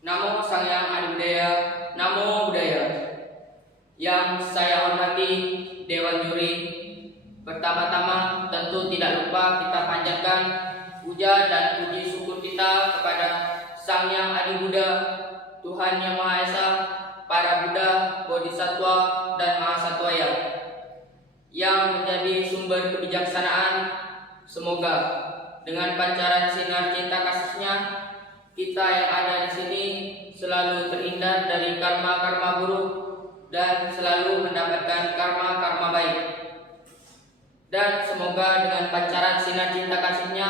Namo Sang Hyang Adi Budaya, Namo Budaya. Yang saya hormati Dewan Juri, pertama-tama tentu tidak lupa kita panjatkan puja dan puji syukur kita kepada Sang Hyang Adi Buddha, Tuhan Yang Maha Esa, para Buddha, Bodhisattva, dan Mahasatwaya yang menjadi sumber kebijaksanaan. Semoga dengan pancaran sinar cinta kasihnya, kita yang ada di sini selalu terhindar dari karma-karma buruk dan selalu mendapatkan karma-karma baik. Dan semoga dengan pancaran sinar cinta kasihnya,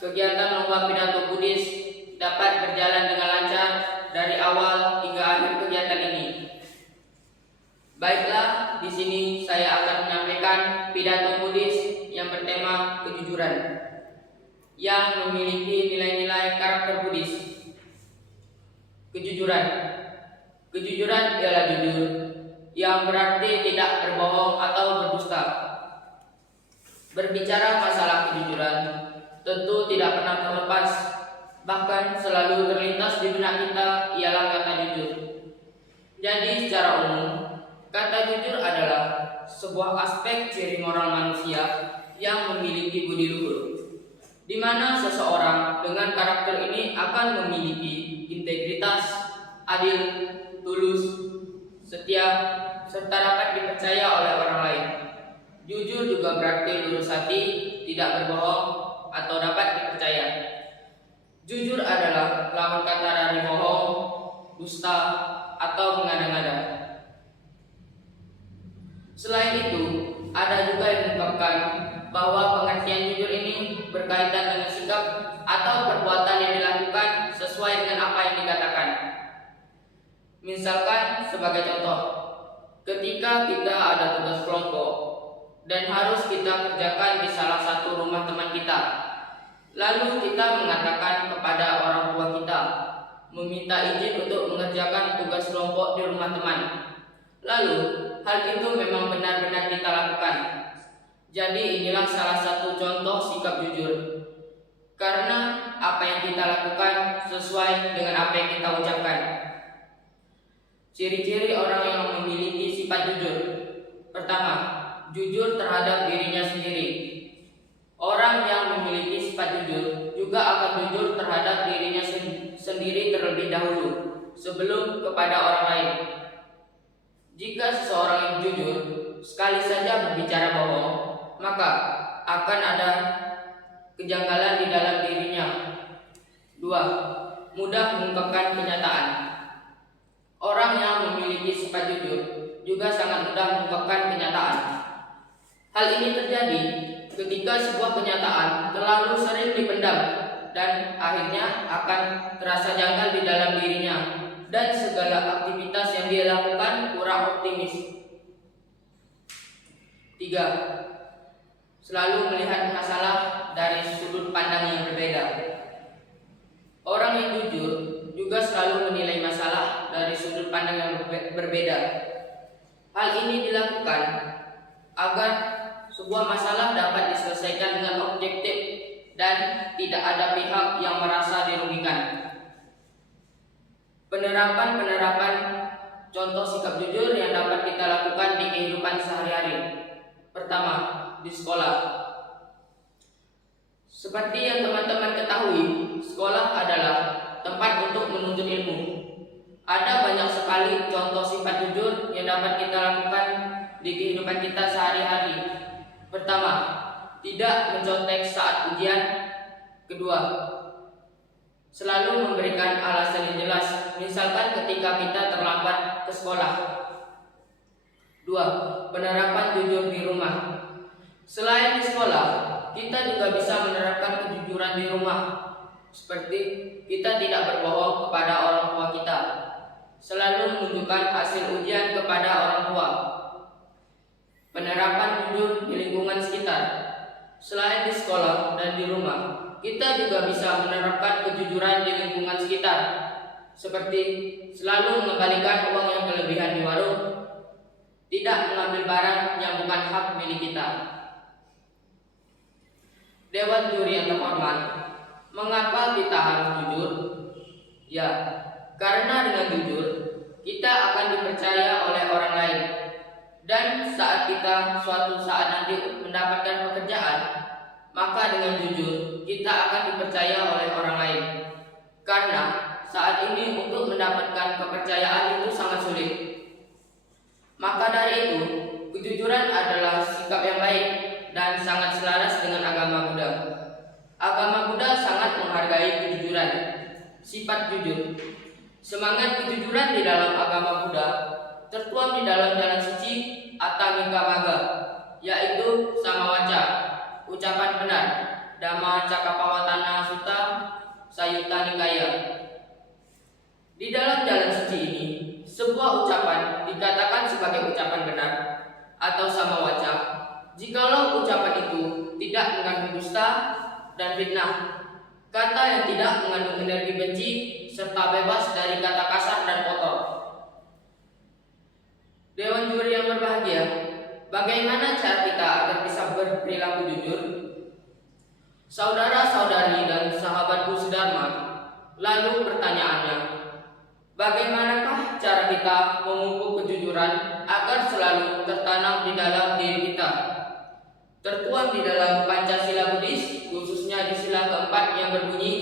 kegiatan lomba pidato Buddhis dapat berjalan dengan lancar dari awal hingga akhir kegiatan ini. Baiklah, di sini saya akan menyampaikan pidato Buddhis yang bertema kejujuran, yang memiliki nilai-nilai karakter Buddhis. Kejujuran ialah jujur, yang berarti tidak berbohong atau berdusta. Berbicara masalah kejujuran tentu tidak pernah terlepas, bahkan selalu terlintas di benak kita ialah kata jujur. Jadi secara umum, kata jujur adalah sebuah aspek ciri moral manusia yang memiliki budi luhur, di mana seseorang dengan karakter ini akan memiliki integritas, adil, tulus, setia, serta dapat dipercaya oleh orang lain. Jujur juga berarti lurus hati, tidak berbohong, atau dapat dipercaya. Jujur adalah lawan kata dari bohong, dusta, atau mengada-ngada. Selain itu, ada juga yang mengungkapkan bahwa pengertian jujur ini berkaitan dengan sikap atau perbuatan yang dilakukan sesuai dengan apa yang dikatakan. Misalkan sebagai contoh, ketika kita ada tugas kelompok dan harus kita kerjakan di salah satu rumah teman kita, lalu kita mengatakan kepada orang tua kita, meminta izin untuk mengerjakan tugas kelompok di rumah teman. Lalu, hal itu memang benar-benar kita lakukan. Jadi inilah salah satu contoh sikap jujur. Karena apa yang kita lakukan sesuai dengan apa yang kita ucapkan. Ciri-ciri orang yang memiliki sifat jujur. Pertama, jujur terhadap dirinya sendiri. Orang yang memiliki sifat jujur juga akan jujur terhadap dirinya sendiri terlebih dahulu sebelum kepada orang lain. Jika seseorang yang jujur sekali saja berbicara bohong, maka akan ada kejanggalan di dalam dirinya. 2. Mudah mengungkapkan kenyataan. Orang yang memiliki sifat jujur juga sangat mudah mengungkapkan kenyataan. Hal ini terjadi ketika sebuah kenyataan terlalu sering dipendam dan akhirnya akan terasa janggal di dalam dirinya dan segala aktivitas yang dia lakukan kurang optimis. 3. Selalu melihat masalah dari sudut pandang yang berbeda. Orang yang jujur juga selalu menilai masalah dari sudut pandang yang berbeda. Hal ini dilakukan agar sebuah masalah dapat diselesaikan dengan objektif dan tidak ada pihak yang merasa dirugikan. Penerapan contoh sikap jujur yang dapat kita lakukan di kehidupan sehari-hari. Pertama, di sekolah. Seperti yang teman-teman ketahui, sekolah adalah tempat untuk menuntut ilmu. Ada banyak sekali contoh sifat jujur yang dapat kita lakukan di kehidupan kita sehari-hari. Pertama, tidak mencontek saat ujian. Kedua, selalu memberikan alasan yang jelas, misalkan ketika kita terlambat ke sekolah. 2. Penerapan jujur di rumah. Selain di sekolah, kita juga bisa menerapkan kejujuran di rumah. Seperti kita tidak berbohong kepada orang tua kita, selalu menunjukkan hasil ujian kepada orang tua. Penerapan jujur di lingkungan sekitar. Selain di sekolah dan di rumah, kita juga bisa menerapkan kejujuran di lingkungan sekitar, seperti selalu mengembalikan uang yang kelebihan di warung, tidak mengambil barang yang bukan hak milik kita. Dewan juri yang terhormat, mengapa kita harus jujur? Ya, Karena dengan jujur kita akan dipercaya oleh orang lain. Dan saat kita suatu saat nanti mendapatkan pekerjaan, maka dengan jujur kita akan dipercaya oleh orang lain. Karena saat ini untuk mendapatkan kepercayaan itu sangat sulit. Maka dari itu, kejujuran adalah sikap yang baik dan sangat selaras dengan agama Buddha. Agama Buddha sangat menghargai kejujuran, sifat jujur. Semangat kejujuran di dalam agama Buddha tertuang di dalam jalan suci Atthangika Magga, yaitu Samawaca, ucapan benar, Dhamma Cakkappavattana Sutta, Sayutta Nikaya. Di dalam jalan suci ini, sebuah ucapan dikatakan sebagai ucapan benar atau samawaca jikalau ucapan itu tidak mengandung dusta dan fitnah, kata yang tidak mengandung energi benci, serta bebas dari kata kasar dan kotor. Dewan juri yang berbahagia, bagaimana cara kita agar bisa berperilaku jujur? Saudara-saudari dan sahabatku sedharma, lalu pertanyaannya, bagaimanakah cara kita memupuk kejujuran agar selalu tertanam di dalam diri kita? Tertuang di dalam Pancasila Buddhis, khususnya di sila keempat yang berbunyi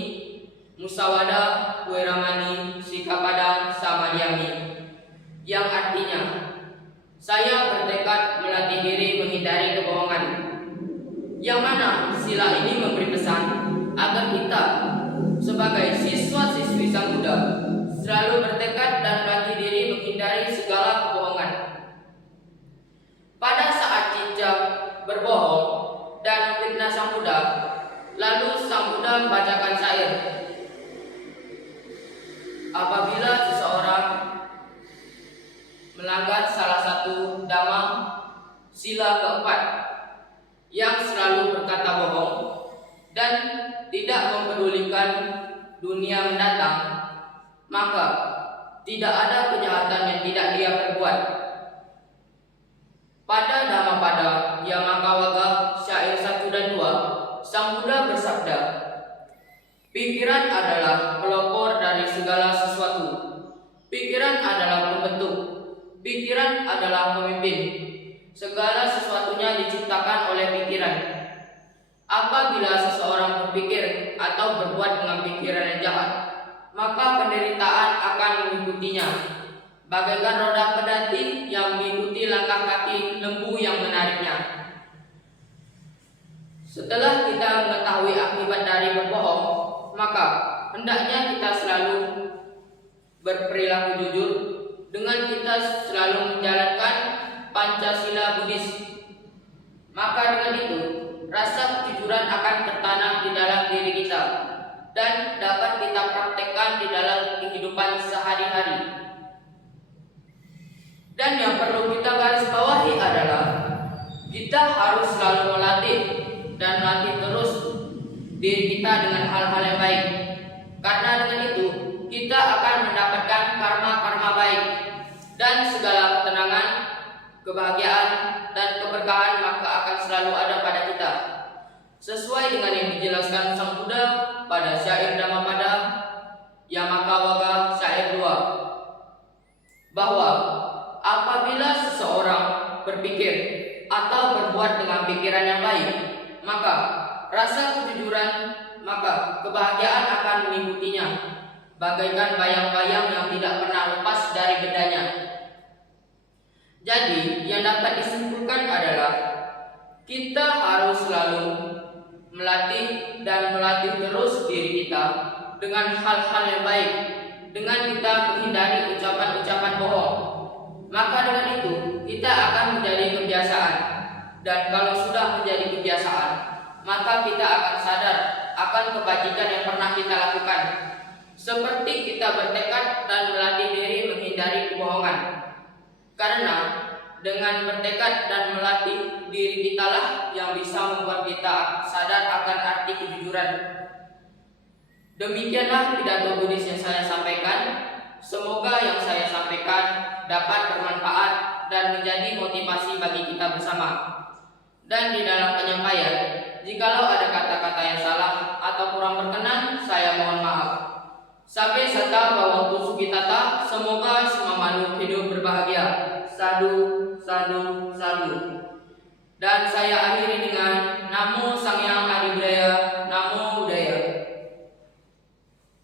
Musawada, Weramani, Sikapada, Samadhyami, yang artinya saya bertekad melatih diri menghindari kebohongan. Yang mana sila ini memberi pesan agar kita sebagai siswa-siswi Sang Buddha selalu bertekad dan melatih diri menghindari segala kebohongan. Pada saat Cicak berbohong dan memfitnah Sang Buddha, lalu Sang Buddha membacakan syair. Apabila seseorang melanggar salah satu dhamma sila keempat yang selalu berkata bohong dan tidak mempedulikan dunia mendatang, maka tidak ada kejahatan yang tidak dia perbuat. Pada Dhammapada Yamakawagga syair 1 dan 2, Sang Buddha bersabda, pikiran adalah pelopor dari segala sesuatu. Pikiran adalah pembentuk. Pikiran adalah pemimpin. Segala sesuatunya diciptakan oleh pikiran. Apabila seseorang berpikir atau berbuat dengan pikiran yang jahat, maka penderitaan akan mengikutinya, bagaikan roda pedati yang mengikuti langkah kaki lembu yang menariknya. Setelah kita mengetahui akibat dari berbohong, maka hendaknya kita selalu berperilaku jujur dengan kita selalu menjalankan Pancasila Buddhis. Maka dengan itu, rasa kejujuran akan tertanam di dalam diri kita dan dapat kita praktekkan di dalam kehidupan sehari-hari. Dan yang perlu kita garis bawahi adalah kita harus selalu melatih dan melatih terus diri kita dengan hal-hal yang baik. Karena dengan itu kita akan mendapatkan karma-karma baik dan segala ketenangan, kebahagiaan dan keberkahan maka akan selalu ada pada kita. Sesuai dengan yang dijelaskan Sang Buddha pada syair Dhammapada Yamakawagga syair 2, bahwa apabila seseorang berpikir atau berbuat dengan pikiran yang baik, maka rasa kejujuran, maka kebahagiaan akan mengikutinya, bagaikan bayang-bayang yang tidak pernah lepas dari bedanya. Jadi, yang dapat disimpulkan adalah kita harus selalu melatih dan melatih terus diri kita dengan hal-hal yang baik, dengan kita menghindari ucapan-ucapan bohong. Maka dengan itu kita akan menjadi kebiasaan, dan kalau sudah menjadi kebiasaan, maka kita akan sadar akan kebajikan yang pernah kita lakukan. Seperti kita bertekad dan melatih diri menghindari kebohongan. Karena dengan bertekad dan melatih diri kita lah yang bisa membuat kita sadar akan arti kejujuran. Demikianlah pidato Buddhis yang saya sampaikan. Semoga yang saya sampaikan dapat bermanfaat dan menjadi motivasi bagi kita bersama. Dan di dalam penyampaian, jikalau ada kata-kata yang salah atau kurang berkenan, saya mohon maaf. Sabe serta Bawang Sukitata, semoga semua makhluk hidup berbahagia. Sadu, sadu, sadu. Dan saya akhiri dengan Namo